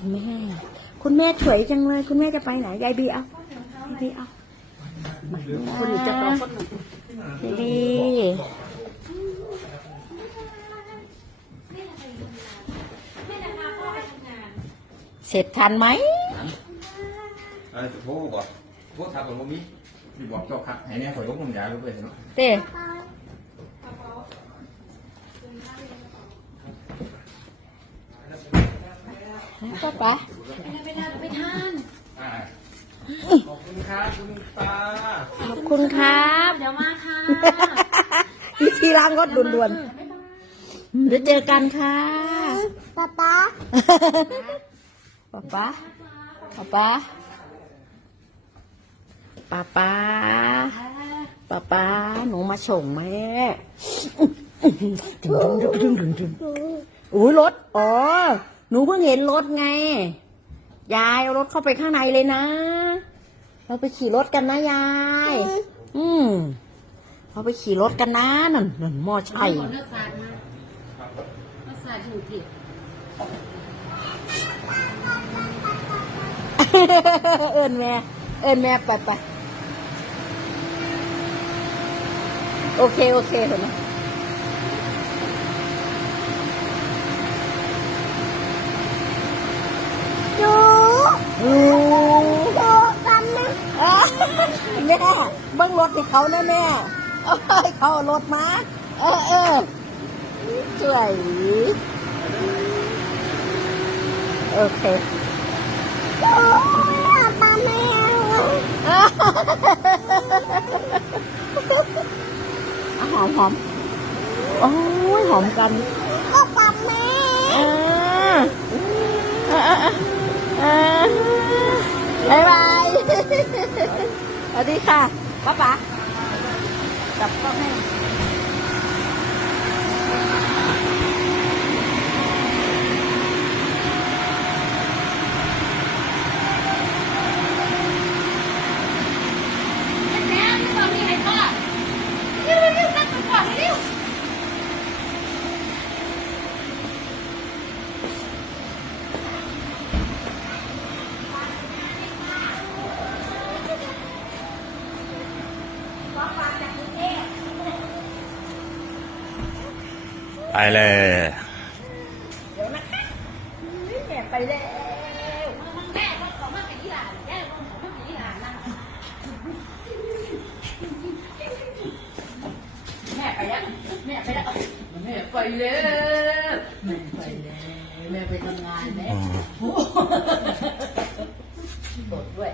คุณแม่คุณแม่ถวยจังเลย คุณแม่จะไปไหนยายบีเอายายบีเอามาคนอื่นจะต่อคนหนึ่งยายบีเสร็จทันไหมเออโทรบอกโทรทับกับบ่มีสิบอกเจ้าคักให้แน่ข่อยลงน้ำยาไปเนาะเต้ ป้าป๋าไม่ทันไม่ทันอ่าขอบคุณครับคุณตาขอบคุณครับ เดี๋ยวมาค่ะวิทีร้างก็ด่วนๆเดี๋ยวเจอกันค่ะป๊าป๊าป๊าป๊าป๊าป๊าป้าป๋าป้าป๋าหนูมาส่งแม่ดึงดึงดึงดึงดึงอุ้ยรถอ๋อ หนูเพิ่งเห็นรถไง ยายเอารถเข้าไปข้างในเลยนะ เราไปขี่รถกันนะยาย อืมเราไปขี่รถกันนะนั่นนั่นมอชัยขอเนื้อสัตว์มาเนื้อสัตว์อยู่ที่เอินแม่ เอินแม่ไปไปโอเค โอเคเห็นไหม ดู ดูดูกันนะแม่เบิ้งรถให้เขานะแม่เอ้ยเขาเอารถมา เออเออสวยโอเคดูป้าแมวอะหอมหอมโอ้ยหอมกันก็ป้าแมเอวอเออเออเออ บายบายสวัสดีค่ะป้าป๋าจับกล้องให้ แม่ไม่ต้องมีใครทอดเร็วเร็วเร็วตั้งตัวก่อนเร็ว ไปเลยเดี๋ยวนะคะแม่ไปแล้วแม่ก็ขอมาเป็นที่หลานแม่ก็ขอมาเป็นที่หลานนะแม่ไปแล้วแม่ไปแล้วแม่ไปแล้วแม่ไปแล้วแม่ไปทำงานแล้วบดด้วย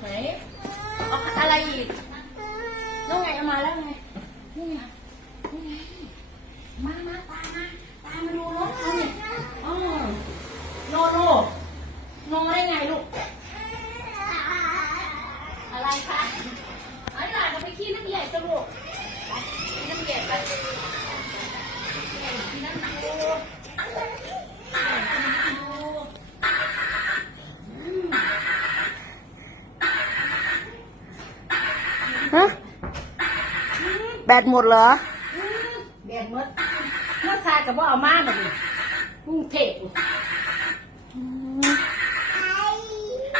ไหนอะไรอีก มาแล้วไงนี่ไงนี่ไงมามาตามาตามาดูรถเขาเนี่ยอ๋อโนโนโนได้ไงลูก อะไรคะอันหลานจะไปขี้น้ำใหญ่สรุปไปขี้น้ำใหญ่ไปขี้น้ำหนัก แบตหมดเหรอแดดมดเมื่อชายกับว่าเอามาแบบนี้กรุงเทพ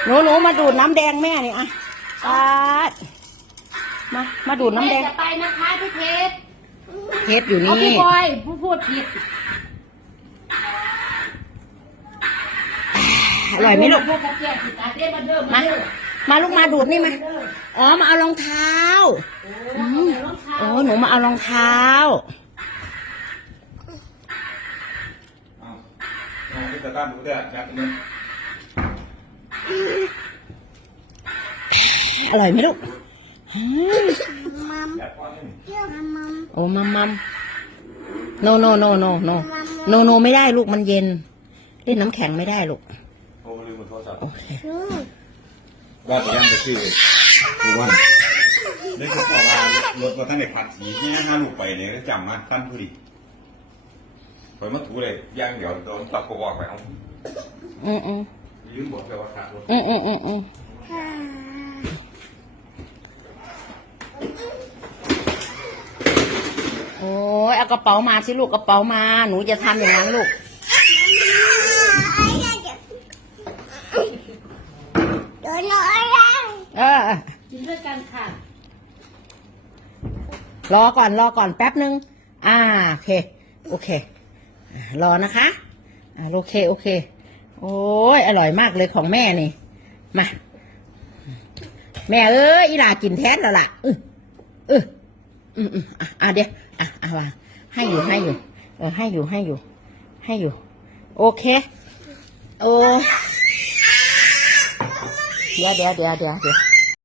หนูหนูมาดูดน้ำแดงแม่นี่อะปาดมา มาดูดน้ำแดง จะไปนะคะพี่เพชรเพชรอยู่เอานี่ พี่บอยผู้พูดผิดอร่อยไหมลูกพวกกระเจี๊ยบผิดอาเต้มาเดิมมามา เดิมมาลูกมาดูดนี่มา อ๋อ มาเอารองเท้า โอ้ยรองเท้า โอ้หนูมาเอารองเท้าเอาเอาไปตะการดูได้จับเงินอร่อยไหมลูกฮะมัมจับก้อนนี่เที่ยวมัมมัมโอ้มัมมัมโนโนโนโนโนโนโนไม่ได้ลูกมันเย็น เล่นน้ำแข็งไม่ได้ลูก โอ้ลืมโทรศัพท์โอเคดูว่าไปยังไปซื้อทุกวัน ได้ก็บอกว่ารถมาตั้งแต่ผัดสีที่ห้าลูกไปเนี่ยจำมาตั้นผู้ดีไปมาถูเลยย่างเดี๋ยวโดนตับกระบอกไปเอาอืมอืมยืมบอกไปว่าขาดรถอืมอืมอืมอืมฮ่ายเอากระเป๋ามาสิลูกกระเป๋ามา หนูจะทำอย่างนั้นลูกโดนอะไรเออกินด้วยกันค่ะ รอก่อนรอก่อนแป๊บนึง อ่าโอเค โอเค รอนะคะ อ่าโอเคโอเค โอ้ยอร่อยมากเลยของแม่นี่ มา แม่เอ้ยอีหลากินแทนแล้วล่ะเออเอออืมอืมอะอะเดี๋ยวอะอะวางให้อยู่ให้อยู่ เออให้อยู่ให้อยู่ ให้อยู่ โอเคโอ้เดี๋ยวเดี๋ยวเดี๋ยวเดี๋ยวเดี๋ยว